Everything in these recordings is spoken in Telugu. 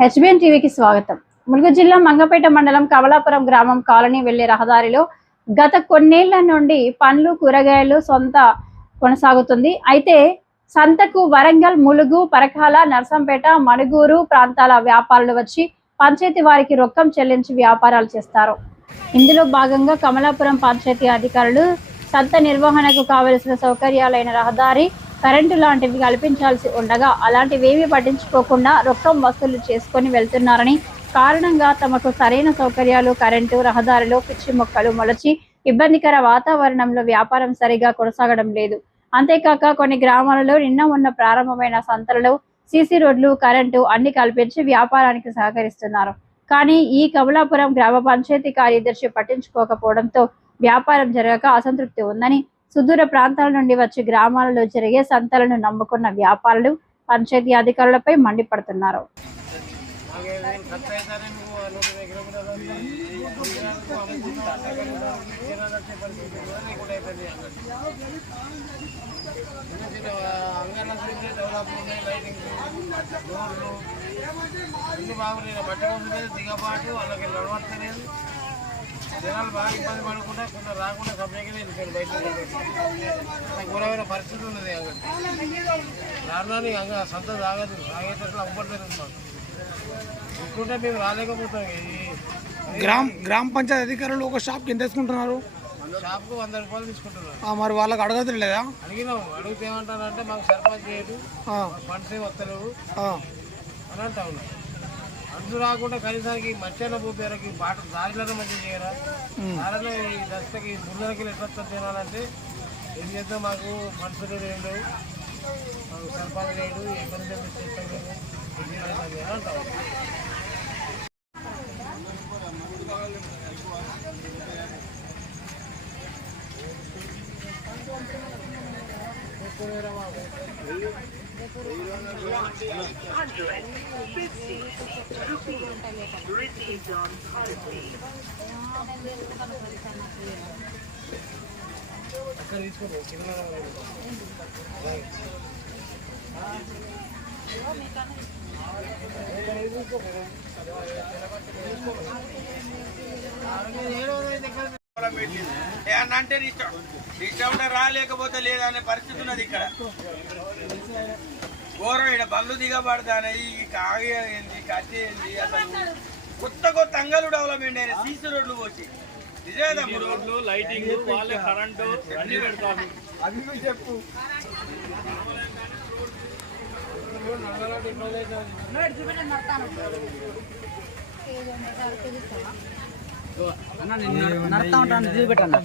హెచ్బిఎన్ టీవీకి స్వాగతం. ములుగు జిల్లా మంగపేట మండలం కమలాపురం గ్రామం కాలనీ వెళ్లే రహదారిలో గత కొన్నేళ్ల నుండి పండ్లు కూరగాయలు సొంత కొనసాగుతుంది. అయితే సంతకు వరంగల్, ములుగు, పరకాల, నర్సంపేట, మణుగూరు ప్రాంతాల వ్యాపారులు వచ్చి పంచాయతీ వారికి రొక్కం చెల్లించి వ్యాపారాలు చేస్తారు. ఇందులో భాగంగా కమలాపురం పంచాయతీ అధికారులు సంత నిర్వహణకు కావలసిన సౌకర్యాలైన రహదారి, కరెంటు లాంటివి కల్పించాల్సి ఉండగా అలాంటివేమీ పట్టించుకోకుండా రొక్కం వసూలు చేసుకొని వెళ్తున్నారని, కారణంగా తమకు సరైన సౌకర్యాలు, కరెంటు, రహదారిలో పిచ్చి మొక్కలు మొలచి ఇబ్బందికర వాతావరణంలో వ్యాపారం సరిగా కొనసాగడం లేదు. అంతేకాక కొన్ని గ్రామాలలో నిన్న మొన్న ప్రారంభమైన సంతలలో సీసీ రోడ్లు, కరెంటు అన్ని కల్పించి వ్యాపారానికి సహకరిస్తున్నారు. కానీ ఈ కమలాపురం గ్రామ పంచాయతీ కార్యదర్శి పట్టించుకోకపోవడంతో వ్యాపారం జరగక అసంతృప్తి ఉందని, సుదూర ప్రాంతాల నుండి వచ్చి గ్రామాలలో జరిగే సంతలను నమ్ముకున్న వ్యాపారులు పంచాయతీ అధికారులపై మండిపడుతున్నారు. దిగబాటు వాళ్ళకి నడవట్లేదు. జనాలు బాగా ఇబ్బంది పడకుండా కొంత రాకుండా సభ్యులకి వెళ్ళిపోయారు. బయట ఘోరమైన పరిస్థితి ఉన్నది. రావడానికి సంత సాగదు, సాగేటట్లు అవ్వట్లేదు. మాకు ఇంకుంటే మేము రాలేకపోతాం. గ్రామ పంచాయతీ అధికారులు ఒక షాప్కి ఎంత తీసుకుంటున్నారు? షాప్కు 100 రూపాయలు తీసుకుంటున్నారు. మరి వాళ్ళకి అడగదు లేదా? అడిగినాం. అడిగితే ఏమంటారంటే మాకు సర్పంచ్ చేయదు, ఫండ్స్ ఏమి వస్తలేవు అని అంటా ఉన్నాం. అందు రాకుండా కనీసానికి మధ్యాహ్న భూపేరకి బాట దారిలో మంచిగా చేయరా? దారిలో ఈ దస్తకి బుర్రలకి ఎట్లా తినాలంటే ఏం చేద్దాం? మాకు మనుషులు లేడు, మాకు సర్పంచ్ లేడు, ఎక్కడ చేస్తాం అని అంటాం. అక్కడ తీసుకోండి. అంటే ఇష్టం రాలేకపోతే లేదనే పరిస్థితి ఉన్నది. ఇక్కడ ఘోరం. ఇక్కడ బళ్ళు దిగబడతాయి, కాగి ఏంది, కత్తి ఏంది, అసలు కొత్త కొత్త అంగలు డెవలప్మెంట్ అయినా సీసీ రోడ్లు పోసి నిజమే రోడ్లు, లైటింగ్, కరెంటు అన్ని పెడతాము. అది చెప్పు.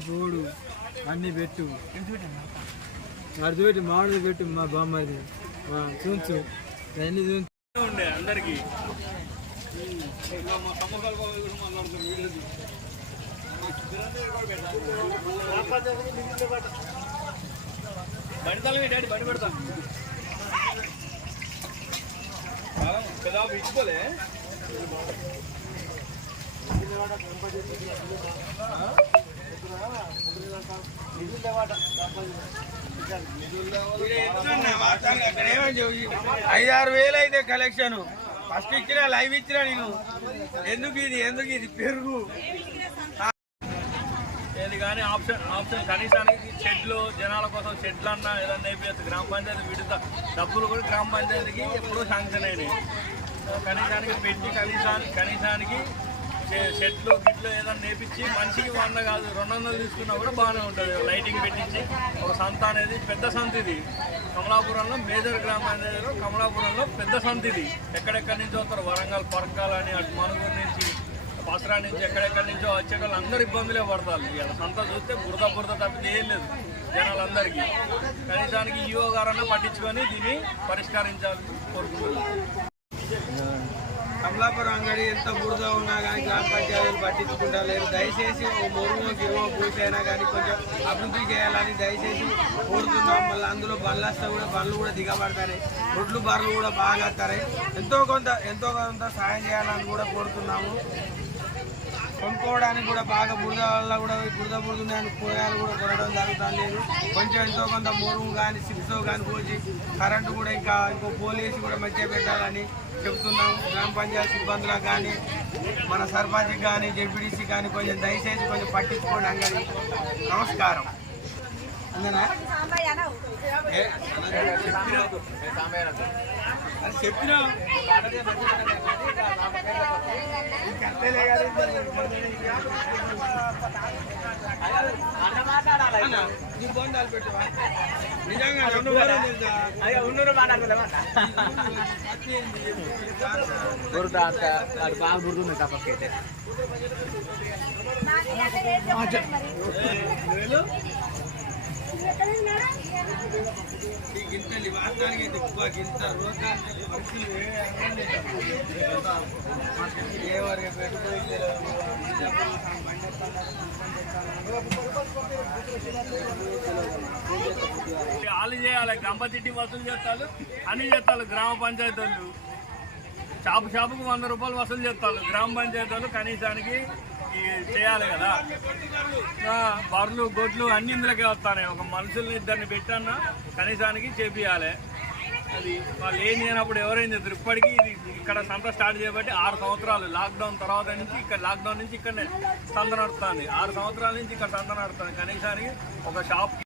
చూడు అన్ని పెట్టు, అర్థ పెట్టి మామిడి పెట్టు, మా బామ్మది చూచు అన్ని చూచు ఉండే అందరికి. బండి డాడీ బండి పెడతా ఇచ్చుకోలే. $5,000-6,000 అయితే కలెక్షన్ ఫస్ట్ ఇచ్చినా, లైవ్ ఇచ్చినా నేను. ఎందుకు ఇది పెరుగు ఏది కానీ ఆప్షన్ కనీసానికి చెట్లు, జనాల కోసం చెట్లు అన్నా ఏదన్నా అయిపోయచ్చు. గ్రామ పంచాయతీ విడుదల డబ్బులు కూడా గ్రామ పంచాయతీకి ఎప్పుడూ శాంక్షన్ అయినాయి. కనీసానికి పెట్టి కనీసానికి చెట్లు గిట్లు ఏదైనా నేపించి మనిషికి 100 కాదు 200 తీసుకున్నా కూడా బాగానే ఉంటుంది. లైటింగ్ పెట్టించి ఒక సంత అనేది పెద్ద సంత. ఇది కమలాపురంలో మేజర్ గ్రామ పంచాయతీలో కమలాపురంలో పెద్ద సంత. ఇది ఎక్కడెక్కడి నుంచో వస్తారు. వరంగల్, పరకాల అని, అటు మణుగూరు నుంచి, పసరా నుంచి, ఎక్కడెక్కడి నుంచో వచ్చేవాళ్ళు అందరూ ఇబ్బందులే పడతారు. ఇలా సంత చూస్తే బురద తప్పితే ఏం లేదు జనాలందరికీ. కనీసానికి ఈఓ గారన్నా పట్టించుకొని దీన్ని పరిష్కరించాలని కోరుకుంటున్నాను. కమలాపురం అంగడి ఎంత బురద ఉన్నా కానీ గ్రామ పంచాయతీలు పట్టించుకుంటా లేరు. దయచేసి మొరుగో గిరువో పూసైనా కానీ కొంచెం అభివృద్ధి చేయాలని దయచేసి కోరుతున్నాం. మళ్ళీ అందులో బండ్లు వస్తే కూడా బండ్లు కూడా దిగబడతాయి, రొడ్లు బర్రెలు కూడా బాగా వస్తాయి. ఎంతో కొంత సాయం చేయాలని కూడా కోరుతున్నాము. కొనుక్కోవడానికి కూడా బాగా బురద వల్ల కూడా బురద కూరగాయలు కూడా కొనడం జరుగుతుంది లేదు. కొంచెం ఎంతో కొంత మొరుగు కానీ సిప్సో కానీ పోసి కరెంటు కూడా ఇంకో పోలీసు కూడా మంచిగా పెట్టాలని చెబుతున్నాము గ్రామ పంచాయతీ సిబ్బందులకు కానీ మన సర్పంచ్కి కానీ జెడ్పీటీసీ కానీ కొంచెం దయచేసి కొంచెం పట్టించుకోండి అంగడి. నమస్కారం. అంతేనా? చెప్పినా నీ బొండాలు పెట్టువా నిజంగా బాగా గుర్తుంది తప్పకైతే గింతలు వాస్తవానికి అయితే ఎక్కువ గింత రోజు ఎవరికి పెట్టుకోవాలి వాళ్ళు చేయాలి, గంపతిట్టి వసూలు చేస్తారు, అన్ని చేస్తారు గ్రామ పంచాయతీ వాళ్ళు. షాపుకు 100 రూపాయలు వసూలు చేస్తారు గ్రామ పంచాయతీ వాళ్ళు. కనీసానికి చేయాలి కదా. బర్రెలు గొడ్లు అన్ని ఇందులోకే వస్తాయి. ఒక మనుషుల్ని 2 పెట్టన్నా కనీసానికి చేపియాలి. అది వాళ్ళు ఏం చేయనప్పుడు ఎవరేం చేస్తారు. ఇప్పటికీ ఇది ఇక్కడ సంత స్టార్ట్ చేయబట్టి 6 సంవత్సరాలు. లాక్డౌన్ తర్వాత నుంచి లాక్డౌన్ నుంచి ఇక్కడనే సంత నడుస్తుంది. 6 సంవత్సరాల నుంచి ఇక్కడ సంత నడుస్తుంది. కనీసానికి ఒక షాప్కి